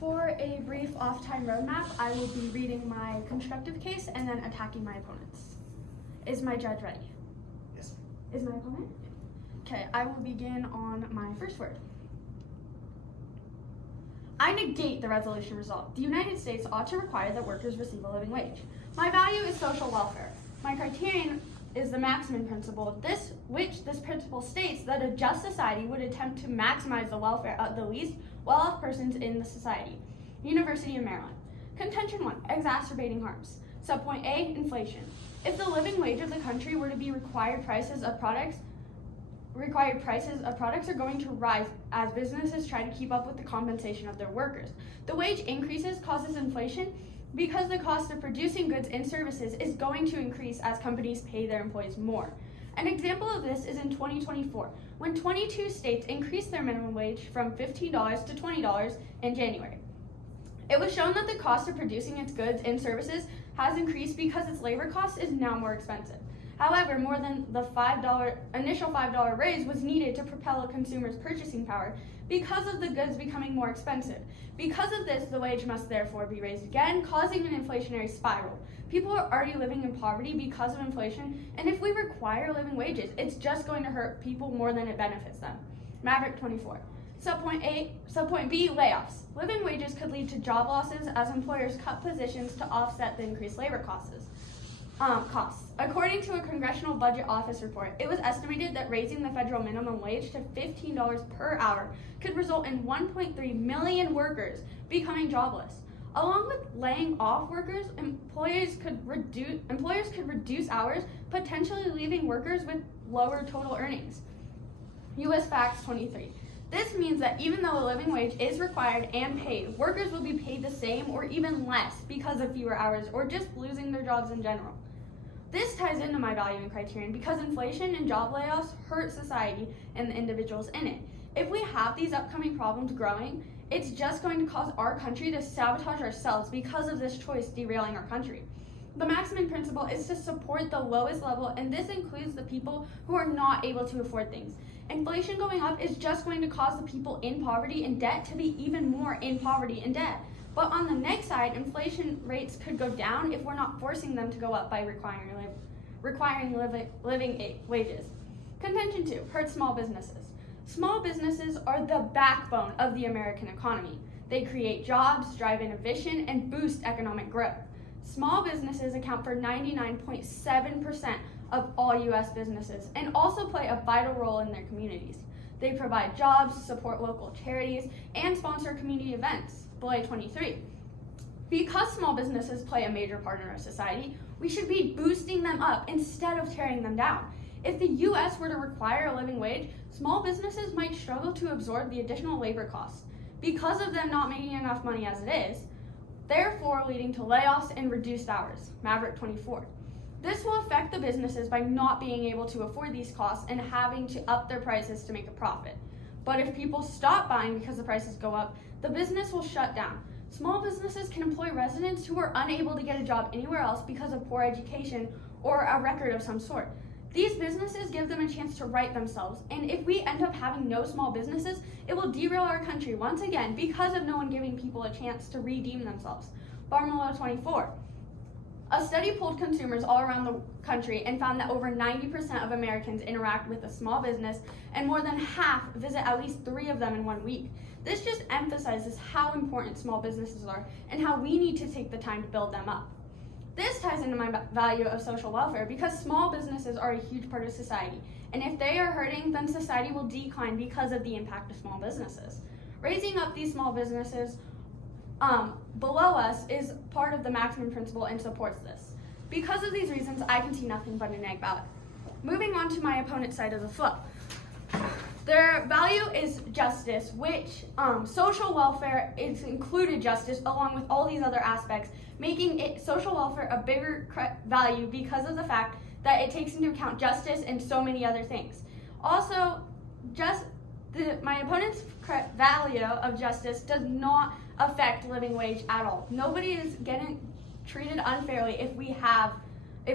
For a brief off-time roadmap, I will be reading my constructive case and then attacking my opponents. Is my judge ready? Yes. Is my opponent? Okay, I will begin on my first word. I negate the resolution result. The United States ought to require that workers receive a living wage. My value is social welfare. My criterion is the Maximin principle, this principle states that a just society would attempt to maximize the welfare of the least well-off persons in the society. University of Maryland. Contention 1, exacerbating harms. Subpoint A, inflation. If the living wage of the country were to be required prices of products are going to rise as businesses try to keep up with the compensation of their workers. The wage increases causes inflation because the cost of producing goods and services is going to increase as companies pay their employees more. An example of this is in 2024, when 22 states increased their minimum wage from $15 to $20 in January. It was shown that the cost of producing its goods and services has increased because its labor cost is now more expensive. However, more than the initial $5 raise was needed to propel a consumer's purchasing power because of the goods becoming more expensive. Because of this, the wage must therefore be raised again, causing an inflationary spiral. People are already living in poverty because of inflation, and if we require living wages, it's just going to hurt people more than it benefits them. Maverick 24. Subpoint B, layoffs. Living wages could lead to job losses as employers cut positions to offset the increased labor costs. According to a Congressional Budget Office report, it was estimated that raising the federal minimum wage to $15 per hour could result in 1.3 million workers becoming jobless. Along with laying off workers, employers could reduce hours, potentially leaving workers with lower total earnings. U.S. Facts 23. This means that even though a living wage is required and paid, workers will be paid the same or even less because of fewer hours or just losing their jobs in general. This ties into my value and criterion because inflation and job layoffs hurt society and the individuals in it. If we have these upcoming problems growing, it's just going to cause our country to sabotage ourselves because of this choice derailing our country. The Maximin principle is to support the lowest level, and this includes the people who are not able to afford things. Inflation going up is just going to cause the people in poverty and debt to be even more in poverty and debt. But on the next side, inflation rates could go down if we're not forcing them to go up by requiring living wages. Contention 2, hurt small businesses. Small businesses are the backbone of the American economy. They create jobs, drive innovation, and boost economic growth. Small businesses account for 99.7% of all U.S. businesses and also play a vital role in their communities. They provide jobs, support local charities, and sponsor community events. Belay 23. Because small businesses play a major part in our society, we should be boosting them up instead of tearing them down. If the U.S. were to require a living wage, small businesses might struggle to absorb the additional labor costs because of them not making enough money as it is, therefore leading to layoffs and reduced hours. Maverick 24. This will affect the businesses by not being able to afford these costs and having to up their prices to make a profit. But if people stop buying because the prices go up, the business will shut down. Small businesses can employ residents who are unable to get a job anywhere else because of poor education or a record of some sort. These businesses give them a chance to right themselves, and if we end up having no small businesses, it will derail our country once again because of no one giving people a chance to redeem themselves. Barmelo 24. A study polled consumers all around the country and found that over 90% of Americans interact with a small business and more than half visit at least 3 of them in 1 week. This just emphasizes how important small businesses are and how we need to take the time to build them up. This ties into my value of social welfare because small businesses are a huge part of society, and if they are hurting, then society will decline because of the impact of small businesses. Raising up these small businesses below us is part of the Maximin principle and supports this. Because of these reasons, I can see nothing but a neg ballot. Moving on to my opponent's side of the flow. Their value is justice, which social welfare is included justice along with all these other aspects, making it social welfare a bigger value because of the fact that it takes into account justice and so many other things. Also, my opponent's value of justice does not affect living wage at all. Nobody is getting treated unfairly if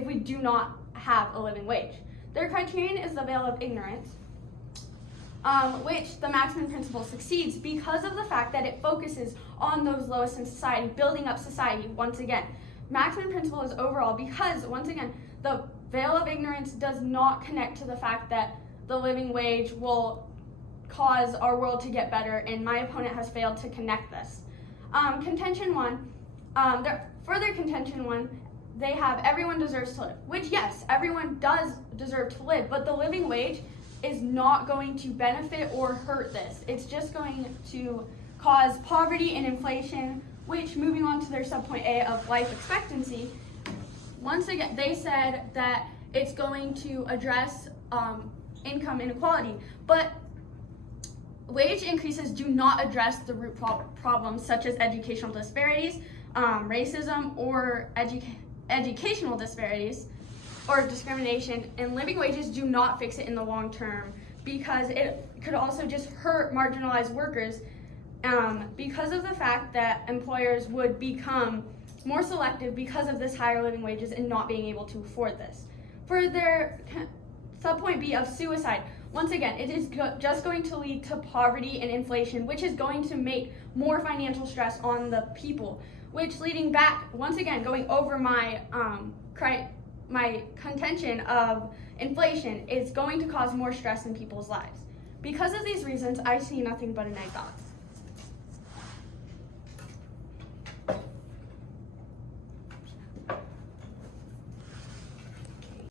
we do not have a living wage. Their criterion is the veil of ignorance. which the Maximum Principle succeeds because of the fact that it focuses on those lowest in society, building up society once again. Maximum Principle is overall because, once again, the veil of ignorance does not connect to the fact that the living wage will cause our world to get better, and my opponent has failed to connect this. Contention one, further contention one, they have everyone deserves to live, which yes, everyone does deserve to live, but the living wage is not going to benefit or hurt this. It's just going to cause poverty and inflation, which, moving on to their subpoint A of life expectancy, once again, they said that it's going to address income inequality, but wage increases do not address the root problems such as educational disparities, racism, or educational disparities or discrimination, and living wages do not fix it in the long term because it could also just hurt marginalized workers because of the fact that employers would become more selective because of this higher living wages and not being able to afford this. For their subpoint B of suicide, once again, it is just going to lead to poverty and inflation, which is going to make more financial stress on the people, which leading back, once again, going over my my contention of inflation is going to cause more stress in people's lives. Because of these reasons, I see nothing but a neg ballot.